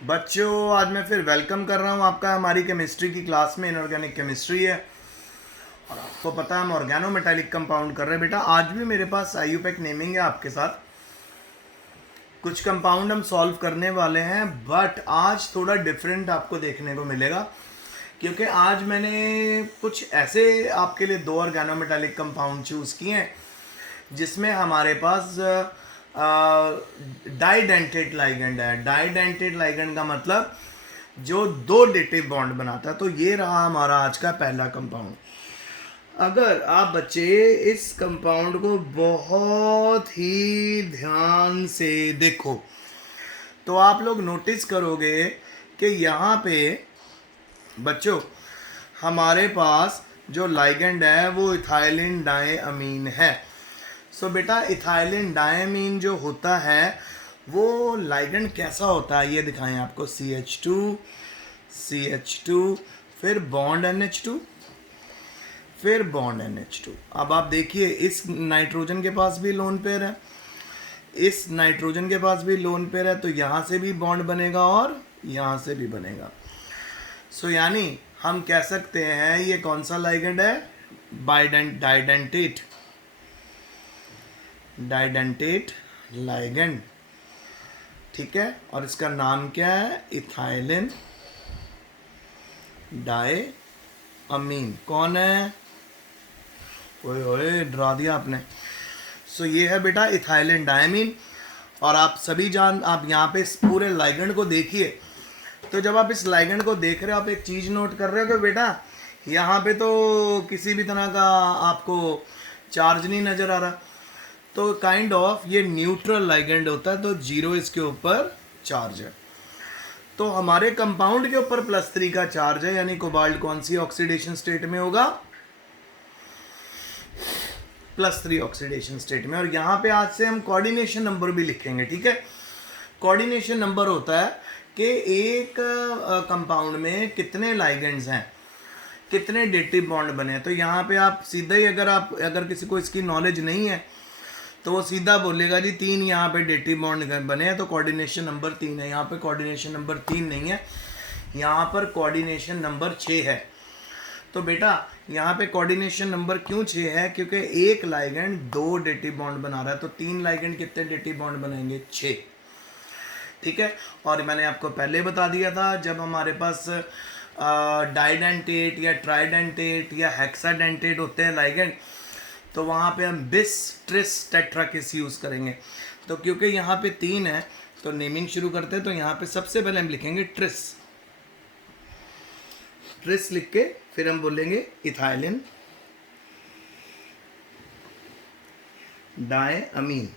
बच्चों, आज मैं फिर वेलकम कर रहा हूँ आपका हमारी केमिस्ट्री की क्लास में। इनऑर्गेनिक केमिस्ट्री है और आपको पता है हम ऑर्गेनो मेटालिक कंपाउंड कर रहे हैं। बेटा आज भी मेरे पास आईयूपैक नेमिंग है आपके साथ। कुछ कंपाउंड हम सॉल्व करने वाले हैं, बट आज थोड़ा डिफरेंट आपको देखने को मिलेगा, क्योंकि आज मैंने कुछ ऐसे आपके लिए दो ऑर्गेनो मेटालिक कंपाउंड चूज़ किए हैं जिसमें हमारे पास डाइडेंटेट लाइगेंड है। डाइडेंटेट लाइगेंड का मतलब जो दो डेटिव बॉन्ड बनाता है। तो ये रहा हमारा आज का पहला कंपाउंड। अगर आप बच्चे इस कंपाउंड को बहुत ही ध्यान से देखो तो आप लोग नोटिस करोगे कि यहाँ पे बच्चों हमारे पास जो लाइगेंड है वो इथाइलिन डायमीन है। सो बेटा इथाइलिन डायमीन जो होता है वो लाइगेंड कैसा होता है ये दिखाएं आपको। CH2 फिर बॉन्ड NH2 फिर बॉन्ड NH2। अब आप देखिए इस नाइट्रोजन के पास भी लोन पेयर है, इस नाइट्रोजन के पास भी लोन पेयर है, तो यहाँ से भी बॉन्ड बनेगा और यहाँ से भी बनेगा। सो यानी हम कह सकते हैं ये कौन सा लाइगेंड है, डाइडेंटेट लाइगेंड। ठीक है, और इसका नाम क्या है, इथाइलिन डायमीन। कौन है, ओए ओए डरा दिया आपने। सो ये है बेटा इथाइलिन डायमीन। और आप सभी आप यहाँ पे इस पूरे लाइगेंड को देखिए। तो जब आप इस लाइगेंड को देख रहे हो आप एक चीज़ नोट कर रहे हो कि बेटा यहाँ पे तो किसी भी तरह का आपको चार्ज नहीं नज़र आ रहा। तो काइंड ऑफ ये न्यूट्रल लाइगेंड होता है, तो जीरो इसके ऊपर चार्ज है। तो हमारे कंपाउंड के ऊपर +3 का चार्ज है, यानी कोबाल्ट कौन सी ऑक्सीडेशन स्टेट में होगा, +3 ऑक्सीडेशन स्टेट में। और यहाँ पे आज से हम कोऑर्डिनेशन नंबर भी लिखेंगे। ठीक है, कोऑर्डिनेशन नंबर होता है कि एक कंपाउंड में कितने लाइगेंड्स हैं, कितने डेटिव बॉन्ड बने हैं। तो यहाँ पे आप सीधा ही अगर किसी को इसकी नॉलेज नहीं है तो वो सीधा बोलेगा जी 3 यहाँ पे डेटिव बॉन्ड बने हैं तो कोऑर्डिनेशन नंबर 3 है। यहाँ पे कोऑर्डिनेशन नंबर 3 नहीं है, यहाँ पर कोऑर्डिनेशन नंबर 6 है। तो बेटा यहाँ पे कोऑर्डिनेशन नंबर क्यों 6 है, क्योंकि एक लाइगेंड 2 डेटिव बॉन्ड बना रहा है। तो 3 लाइगेंड कितने डेटिव बॉन्ड बनाएंगे, 6। ठीक है, और मैंने आपको पहले बता दिया था जब हमारे पास डाइडेंटेट या ट्राइडेंटेट या हेक्साडेंटेट होते हैं लाइगेंड, तो वहाँ पे हम बिस ट्रिस टेट्राकिस यूज़ करेंगे। तो क्योंकि यहाँ पे 3 है तो नेमिंग शुरू करते हैं। तो यहाँ पे सबसे पहले हम लिखेंगे ट्रिस लिख के फिर हम बोलेंगे इथाइलिन डायमीन।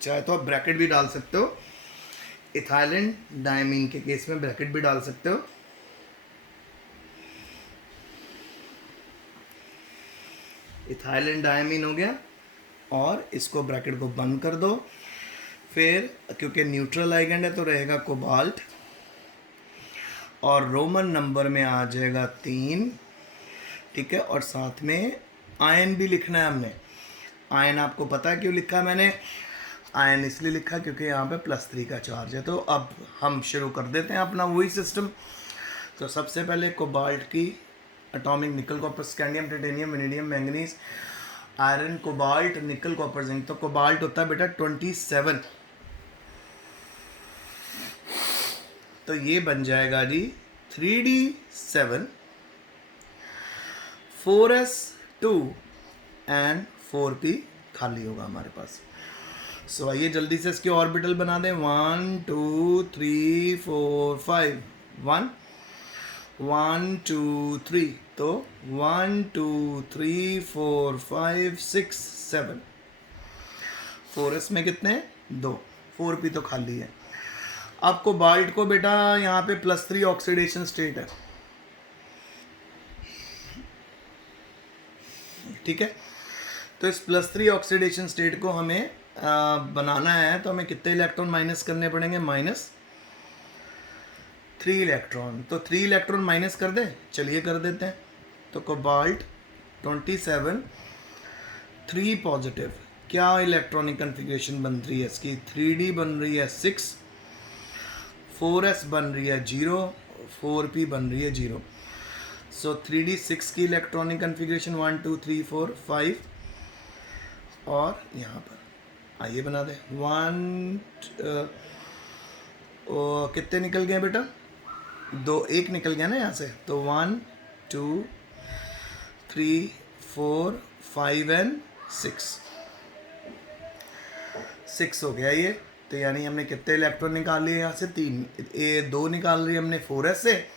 चाहे तो आप ब्रैकेट भी डाल सकते हो, इथाइलिन डायमीन के केस में ब्रैकेट भी डाल सकते हो। इथाइलिन डायमीन हो गया और इसको ब्रैकेट को बंद कर दो। फिर क्योंकि न्यूट्रल लाइगेंड है तो रहेगा कोबाल्ट और रोमन नंबर में आ जाएगा 3। ठीक है, और साथ में आयन भी लिखना है हमने। आयन आपको पता है क्यों लिखा मैंने, आयन इसलिए लिखा क्योंकि यहाँ पे +3 का चार्ज है। तो अब हम शुरू कर देते हैं अपना वही सिस्टम। तो सबसे पहले कोबाल्ट की एटॉमिक निकल copper scandium titanium vanadium manganese iron cobalt nickel copper zinc. तो कोबाल्ट होता है बेटा 27। तो ये बन जाएगा जी 3d7 4s2 एंड 4p खाली होगा हमारे पास। सो आइए जल्दी से इसके ऑर्बिटल बना दें। 1 2 3 4 5 1 1 2 3। तो 1 2 3 4 5 6 7। 4s में कितने, 2। 4p तो खाली है। अब कोबाल्ट को बेटा यहाँ पे +3 ऑक्सीडेशन स्टेट है। ठीक है, तो इस +3 ऑक्सीडेशन स्टेट को हमें बनाना है। तो हमें कितने इलेक्ट्रॉन माइनस करने पड़ेंगे, -3 इलेक्ट्रॉन। तो 3 इलेक्ट्रॉन माइनस कर दें, चलिए कर देते हैं। तो कोबाल्ट 27 3 पॉजिटिव। क्या इलेक्ट्रॉनिक कन्फिग्रेशन बन रही है इसकी, 3d बन रही है 6 4s बन रही है 0, 4p बन रही है 0। सो 3d 6 की इलेक्ट्रॉनिक कन्फिग्रेशन 1 2 3 4 5, और यहाँ पर आइए बना दें 1 कितने निकल गए बेटा, 2 1 निकल गया ना यहाँ से, तो 1 2 3 4 5 एंड 6 हो गया ये। तो यानी हमने कितने इलेक्ट्रॉन निकाल लिए यहाँ से, 3, ये 2 निकाल लिए हमने 4s से,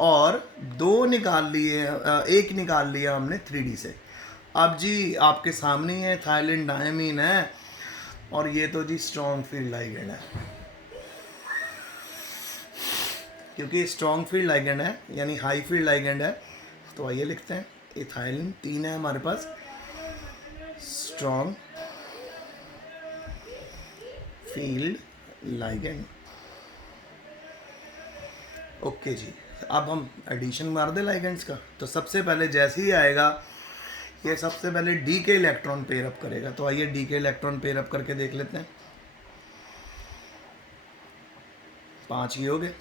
और 2 निकाल लिए, 1 निकाल लिया हमने 3d से। अब जी आपके सामने ही है थाईलिन डायमीन है, और ये तो जी स्ट्रॉन्ग फील्ड लाइगेंड है, क्योंकि स्ट्रॉन्ग फील्ड लाइगेंड है यानी हाई फील्ड लाइगेंड है। तो आइए लिखते हैं, इथाइलिन 3 है हमारे पास, स्ट्रॉन्ग फील्ड लाइगेंड। ओके जी, अब हम एडिशन मार दे लाइगेंड्स का। तो सबसे पहले जैसे ही आएगा ये सबसे पहले डी के इलेक्ट्रॉन पेयर अप करेगा। तो आइए डी के इलेक्ट्रॉन पेयर अप करके देख लेते हैं। 5 ही हो गए,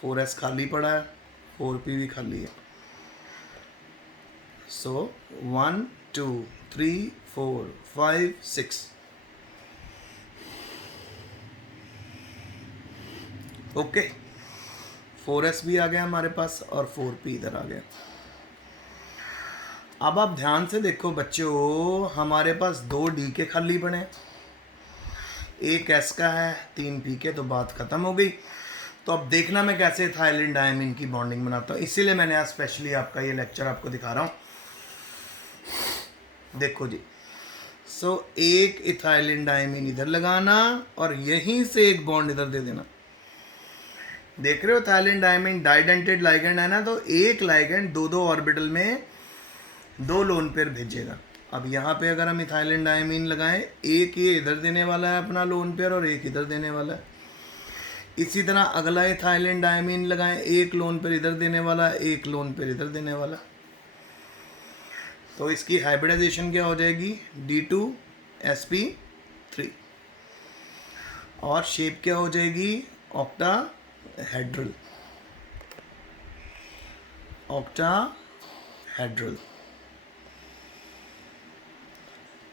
4s खाली पड़ा है, 4p भी खाली है। सो 1 2 3 4 5 6। ओके, 4s भी आ गया हमारे पास और 4p इधर आ गया। अब आप ध्यान से देखो बच्चों, हमारे पास 2 डी के खाली पड़े, 1 s का है, 3 p के, तो बात खत्म हो गई। तो अब देखना मैं कैसे थाईलिन डायमीन की बॉन्डिंग बनाता हूँ, इसीलिए मैंने आज स्पेशली आपका ये लेक्चर आपको दिखा रहा हूँ। देखो जी, सो एक इथाइलिन डायमीन इधर लगाना और यहीं से एक बॉन्ड इधर दे देना। देख रहे हो थाईलिन डायमीन डाइडेंटेड लाइगेंड है ना, तो एक लाइगेंड 2 ऑर्बिटल में 2 लोन पेयर भेजेगा। अब यहाँ पे अगर हम इथाइलिन डायमीन लगाएं, एक ये इधर देने वाला है अपना लोन पेयर और एक इधर देने वाला है। इसी तरह अगला इथाइलिन डायमीन लगाएं, एक लोन पेयर इधर देने वाला है, एक लोन पेयर इधर देने वाला। तो इसकी हाइब्रिडाइजेशन क्या हो जाएगी, D2sp3, और शेप क्या हो जाएगी, ऑक्टाहेड्रल।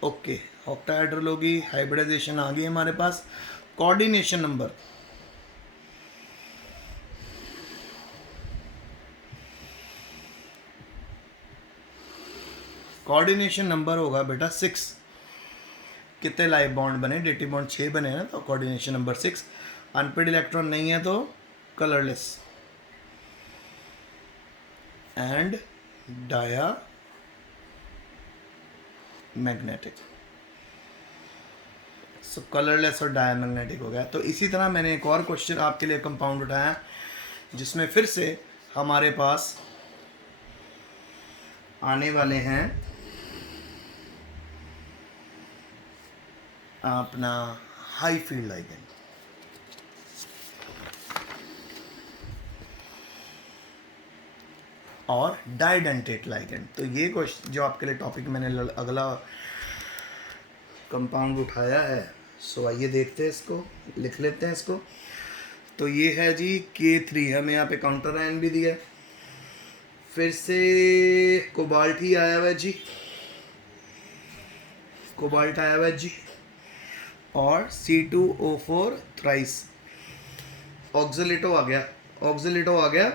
ओके, ऑक्टाहेड्रल होगी, हाइब्रिडाइजेशन आ गई हमारे पास। कोऑर्डिनेशन नंबर, कोऑर्डिनेशन नंबर होगा बेटा 6। कितने लाइव बॉन्ड बने, डेटिव बॉन्ड 6 बने हैं, तो कोऑर्डिनेशन नंबर 6। अनपेड इलेक्ट्रॉन नहीं है तो colourless and diamagnetic. So colourless और डाया मैग्नेटिक हो गया। तो इसी तरह मैंने एक और क्वेश्चन आपके लिए कंपाउंड उठाया, जिसमें फिर से हमारे पास आने वाले हैं अपना हाई फील्ड लाइगेंड। और डाइडेंटेट लाइगेंड। तो ये क्वेश्चन जो आपके लिए टॉपिक मैंने अगला कंपाउंड उठाया है, सो आइए देखते हैं इसको, लिख लेते हैं इसको। तो ये है जी K3, हमें यहाँ पे काउंटर आयन भी दिया है। फिर से कोबाल्ट ही आया हुआ है जी, कोबाल्ट आया हुआ है जी, और C2O4 थ्राइस ऑक्सीलेटो आ गया।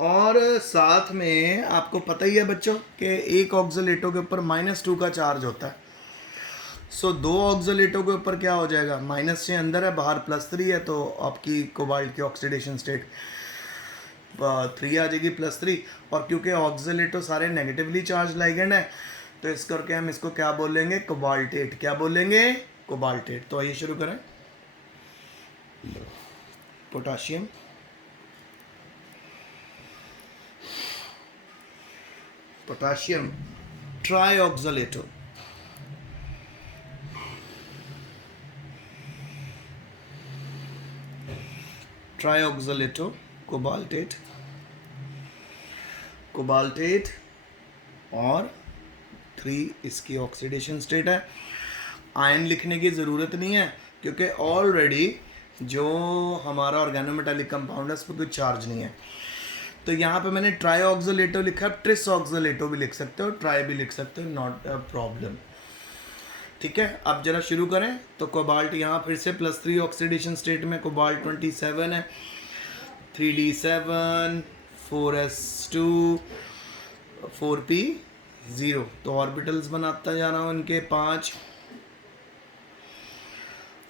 और साथ में आपको पता ही है बच्चों कि एक ऑक्सीलेटो के ऊपर -2 का चार्ज होता है। सो 2 ऑक्सीलेटो के ऊपर क्या हो जाएगा, -6 अंदर है, बाहर +3 है, तो आपकी कोबाल्ट की ऑक्सीडेशन स्टेट 3 आ जाएगी, +3। और क्योंकि ऑक्सीलेटो सारे नेगेटिवली चार्ज लाइगेंड है, तो इस करके हम इसको क्या बोलेंगे, कोबाल्टेट। क्या बोलेंगे, कोबाल्टेट। तो आइए शुरू करें। पोटाशियम, ट्राईऑक्सलेटो, कोबाल्टेट और 3 इसकी ऑक्सीडेशन स्टेट है। आयन लिखने की ज़रूरत नहीं है, क्योंकि ऑलरेडी जो हमारा ऑर्गेनोमेटालिक कंपाउंड है उस पर कोई चार्ज नहीं है। तो यहाँ पे मैंने ट्राई ऑक्सोलेटो लिखा है, ट्रिस ऑक्सोलेटो भी लिख सकते हो, ट्राई भी लिख सकते हो, नॉट अ प्रॉब्लम। ठीक है, अब जरा शुरू करें। तो कोबाल्ट यहाँ फिर से +3 ऑक्सीडेशन स्टेट में, कोबाल्ट 27 है, 3d7 4s2 4p0। तो ऑर्बिटल्स बनाता जा रहा हूँ इनके 5,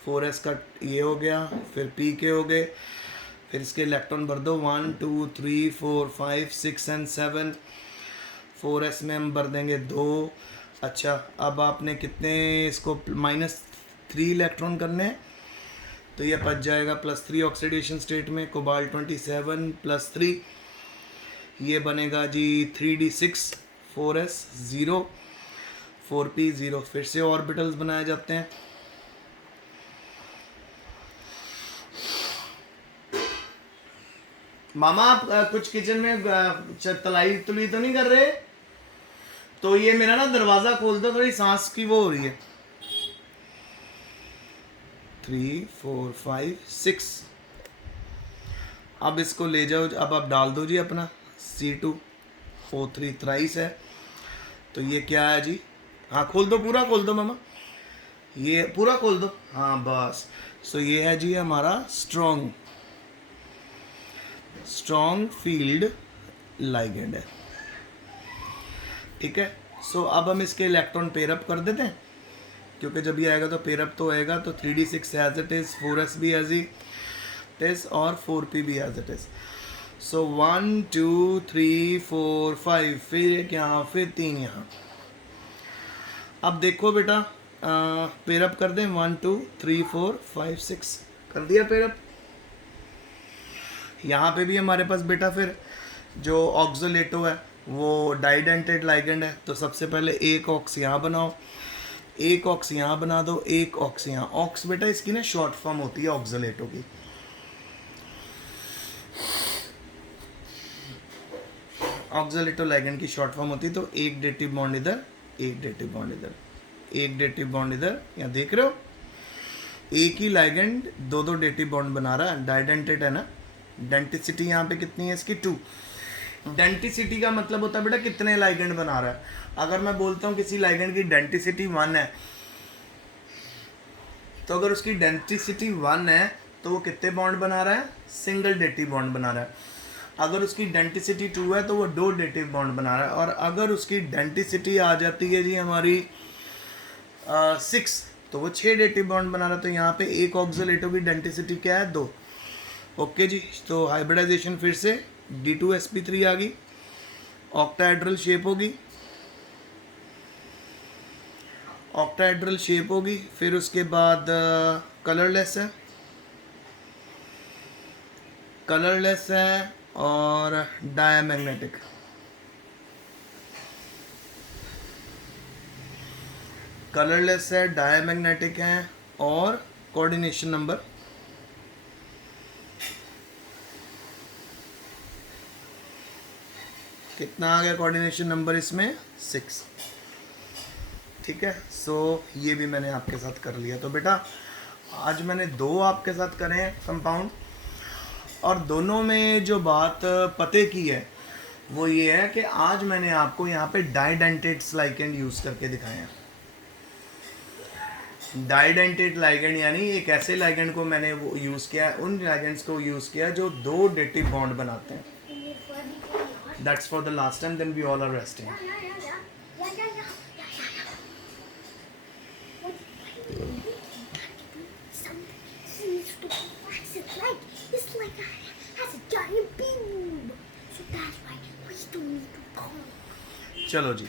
4s का ये हो गया, फिर p के हो गए, फिर इसके इलेक्ट्रॉन भर दो 1 2 3 4 5 6 एंड 7। 4s में हम भर देंगे 2। अच्छा, अब आपने कितने इसको -3 इलेक्ट्रॉन करने हैं, तो ये बच जाएगा +3 ऑक्सीडेशन स्टेट में, कोबाल्ट 27 +3, ये बनेगा जी 3d6 4s 0 4p0। फिर से ऑर्बिटल्स बनाए जाते हैं। मामा आप कुछ किचन में तलाई तुली तो नहीं कर रहे? तो ये मेरा ना दरवाजा खोल दो, थोड़ी सांस की वो हो रही है। 3 4 5 6। अब इसको ले जाओ, अब आप डाल दो जी अपना C2O3 थ्राइस है। तो ये क्या है जी? हाँ खोल दो, पूरा खोल दो मामा, ये पूरा खोल दो, हाँ बस। सो ये है जी हमारा स्ट्रॉन्ग फील्ड लाइगेंड है। ठीक है, सो अब हम इसके इलेक्ट्रॉन पेयरअप कर देते हैं, क्योंकि जब ये आएगा तो पेयरअप तो आएगा। तो 3d6 as it is, 4s भी एज इट इज और 4p भी एज इट इज। सो 1 2 3 4 5, फिर एक यहाँ, फिर 3 यहाँ। अब देखो बेटा, पेयरअप कर दें 1 2 3 4 5 6, कर दिया पेयरअप। यहाँ पे भी हमारे पास बेटा फिर जो ऑक्सोलेटो है वो डाइडेंटेड लाइगेंड है। तो सबसे पहले एक ऑक्स यहाँ बनाओ, एक ऑक्स यहाँ बना दो, एक ऑक्स यहाँ। ऑक्स बेटा इसकी ना शॉर्ट फॉर्म होती है ऑक्सोलेटो की। ऑक्सोलेटो लाइगेंड की शॉर्ट फॉर्म होती है। तो एक डेटिव बॉन्ड इधर, एक डेटिव बॉन्ड इधर, एक डेटिव बॉन्ड इधर, यहाँ देख रहे हो एक ही लाइगेंड दो दो डेटिव बॉन्ड बना रहा है, डाइडेंटेड है ना। डेंटिसिटी यहाँ पे कितनी है इसकी? 2। डेंटिसिटी का मतलब होता है बेटा कितने लाइगेंड बना रहा है। अगर मैं बोलता हूँ किसी लाइगेंड की डेंटिसिटी 1 है, तो अगर उसकी डेंटिसिटी 1 है तो वो कितने बॉन्ड बना रहा है? सिंगल डेटिव बॉन्ड बना रहा है। अगर उसकी डेंटिसिटी 2 है तो वो 2 डेटिव बॉन्ड बना रहा है। और अगर उसकी डेंटिसिटी आ जाती है जी हमारी 6, तो वो 6 डेटिव बॉन्ड बना रहा है। तो यहाँ पे एक ऑक्सोलेटो की डेंटिसिटी क्या है? 2। ओके जी, तो हाइब्रिडाइजेशन फिर से D2sp3 आ गई, ऑक्टाहेड्रल शेप होगी, ऑक्टाहेड्रल शेप होगी। फिर उसके बाद कलरलेस है, कलरलेस है और डायमैग्नेटिक। कलरलेस है, डायमैग्नेटिक है और कोऑर्डिनेशन नंबर कितना आ गया? कोऑर्डिनेशन नंबर इसमें 6। ठीक है, सो ये भी मैंने आपके साथ कर लिया। तो बेटा आज मैंने 2 आपके साथ करे हैं कंपाउंड, और दोनों में जो बात पते की है वो ये है कि आज मैंने आपको यहाँ पे डाइडेंटेट्स लाइगेंड यूज़ करके दिखाए हैं। डाइडेंटेट लाइगेंड यानी एक ऐसे लाइगेंड को मैंने वो यूज़ किया, उन लाइगेंड्स को यूज़ किया जो 2 डेटिव बॉन्ड बनाते हैं। That's for the last time, then we all are resting. It's like has a giant boob. So that's why we still need to pump. चलो जी,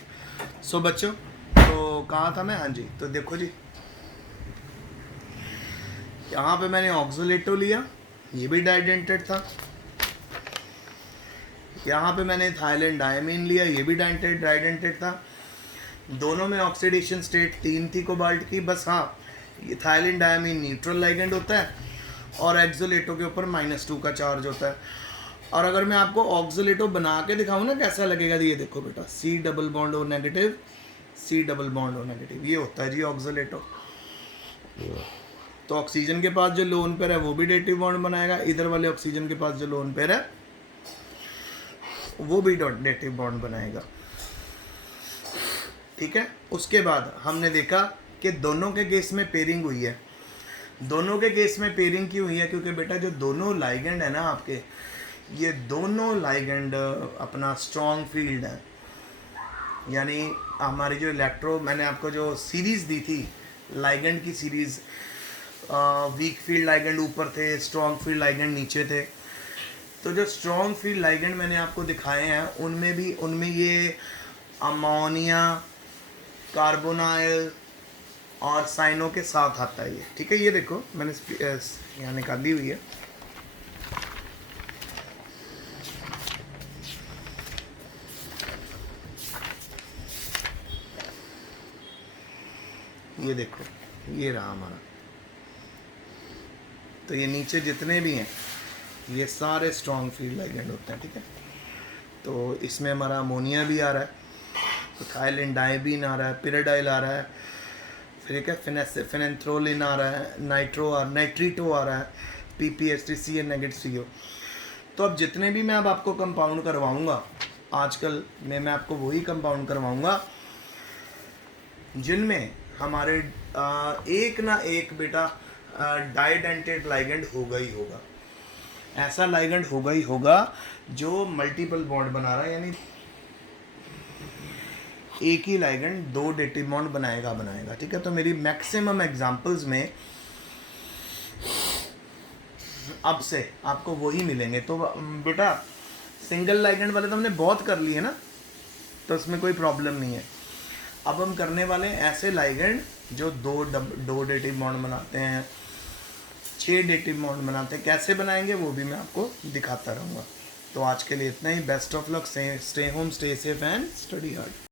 सो बच्चों तो कहाँ था मैं? हाँ जी, तो देखो जी यहाँ पे मैंने ऑक्सोलेटो लिया, ये भी डाइडेंटेड था। यहाँ पे मैंने थाइलेंड डायमीन लिया, ये भी डाइडेंटेड था। दोनों में ऑक्सीडेशन स्टेट 3 थी कोबाल्ट की। बस हाँ, ये थाइलेंड डायमीन न्यूट्रल लाइगेंड होता है और एक्सोलेटो के ऊपर -2 का चार्ज होता है। और अगर मैं आपको ऑक्सोलेटो बना के दिखाऊँ ना कैसा लगेगा, ये देखो बेटा, C double bond O negative, C double bond O negative, ये होता है जी ऑक्सोलेटो। तो ऑक्सीजन के पास जो लोन पेयर है वो भी डेटिव बॉन्ड बनाएगा, इधर वाले ऑक्सीजन के पास जो लोन पेयर है वो भी डेटिव बॉन्ड बनाएगा, ठीक है। उसके बाद हमने देखा कि दोनों के केस में पेयरिंग हुई है। दोनों के केस में पेयरिंग क्यों हुई है? क्योंकि बेटा जो दोनों लाइगेंड है ना आपके, ये दोनों लाइगेंड अपना स्ट्रॉन्ग फील्ड है, यानी हमारी जो इलेक्ट्रो, मैंने आपको जो सीरीज़ दी थी लाइगेंड की सीरीज़, वीक फील्ड लाइगेंड ऊपर थे, स्ट्रॉन्ग फील्ड लाइगेंड नीचे थे। तो जो स्ट्रॉन्ग फील्ड लाइगेंड मैंने आपको दिखाए हैं उनमें ये अमोनिया, कार्बोनाइल और साइनो के साथ आता है ये, ठीक है। ये देखो मैंने यहाँ निकाली हुई है, ये देखो ये रहा हमारा। तो ये नीचे जितने भी हैं ये सारे स्ट्रॉन्ग फील्ड लाइगेंड होते हैं, ठीक है। तो इसमें हमारा अमोनिया भी आ रहा है, तो थाइलिन डाइबिन आ रहा है, पिरिडाइल आ रहा है, फिर एक फिनेंथ्रोलिन आ रहा है, नाइट्रीटो आ रहा है, PPHTCl नेगेटिव CO। तो अब जितने भी मैं अब आपको कंपाउंड करवाऊंगा आजकल में, मैं आपको वही कंपाउंड करवाऊंगा जिनमें हमारे एक ना एक बेटा डाइडेंटेड लाइगेंड होगा ही होगा। ऐसा लाइगेंड होगा ही होगा जो मल्टीपल बॉन्ड बना रहा है, यानी एक ही लाइगेंड दो डेटिव बॉन्ड बनाएगा, ठीक है। तो मेरी मैक्सिमम एग्जांपल्स में अब से आपको वही मिलेंगे। तो बेटा सिंगल लाइगेंड वाले तो हमने बहुत कर लिए ना, तो उसमें कोई प्रॉब्लम नहीं है। अब हम करने वाले हैं ऐसे लाइगेंड जो दो डेटिव बॉन्ड बनाते हैं, 6 डेटिव बॉन्ड बनाते हैं। कैसे बनाएंगे वो भी मैं आपको दिखाता रहूँगा। तो आज के लिए इतना ही। Best of luck, stay home, stay safe and study hard.